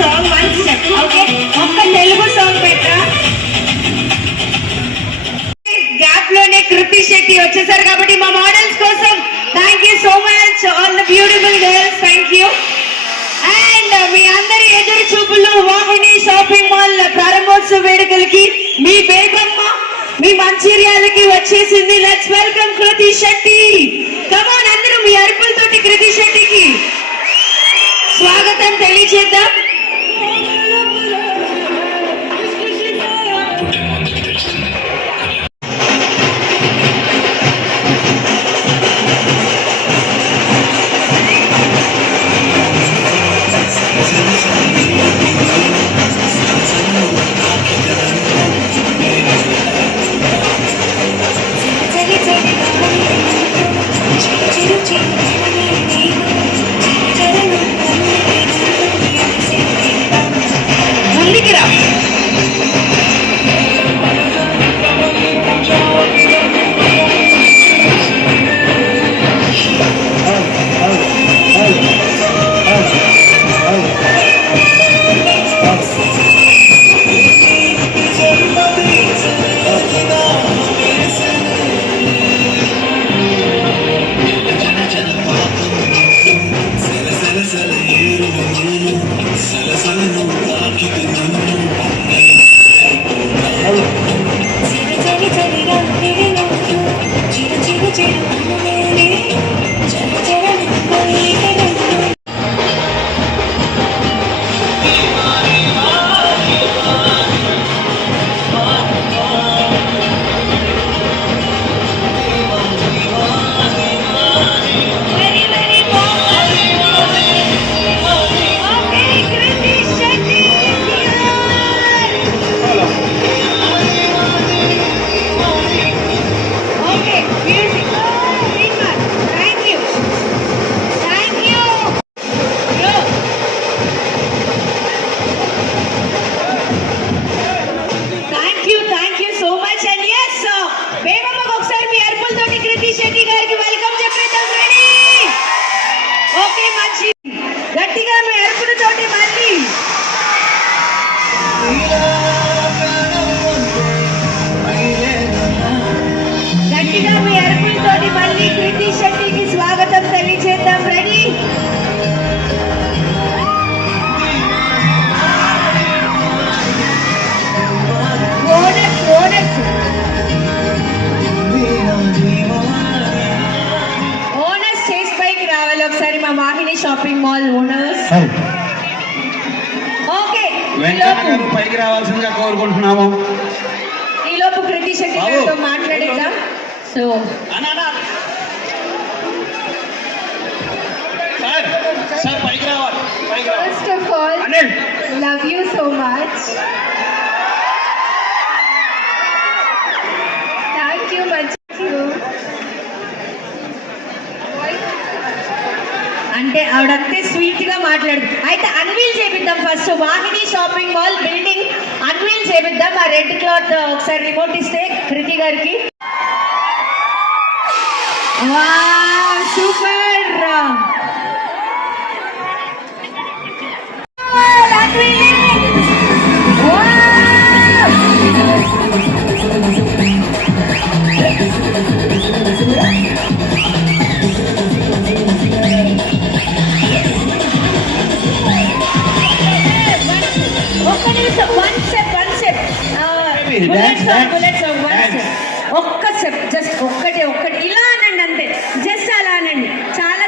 Song one step. Okay, ఒక్క తెలుగు సాంగ్ పెట్టా. గ్యాప్ లోనే కృతి శెట్టి వచ్చేసారు కాబట్టి మా మోడల్స్ కోసం thank you so much all the beautiful girls, thank you. And మీ అందరి ఎదురు చూపుల్లో వాహిని షాపింగ్ మాల్ ప్రారంభోత్సవ వేడుకలకి మీ బేగమ్మ మీ మంచిర్యాలకి వచ్చేసింది. లెట్స్ వెల్కమ్ కృతి శెట్టి. కమాన్ అందరూ మీ అరుపులతోటి కృతి శెట్టికి స్వాగతం తెలియజేద్దాం. గట్టిగా మీ అరుపులతోటి మళ్ళీ గట్టిగా మీ అరుపులతోటి మళ్ళీ కృతి శెట్టికి స్వాగతం తెలియజేద్దాం. రెడీ? ఓనర్స్ చేసి పైకి రావాలి ఒకసారి మా Vahini shopping mall owners. Okay, పైకి రావాల్సిందిగా కోరుకుంటున్నాము. ఈలోపు కృతి శెట్టి గారితో మాట్లాడేద్దాం. So first of all love you so much. Thank you much. అంటే ఆవిడంతే స్వీట్ గా మాట్లాడు. అయితే అన్వీల్ చేపిద్దాం ఫస్ట్. Vahini shopping mall building unveil చేపిద్దాం. ఆ రెడ్ క్లాత్ ఒకసారి రిమోట్ ఇస్తే కృతి గారికి. సూపర్. ఒక్క స్టెప్, జస్ట్ ఒక్కటే ఇలా అనండి అంతే. జస్ట్ అలా అనండి. చాలా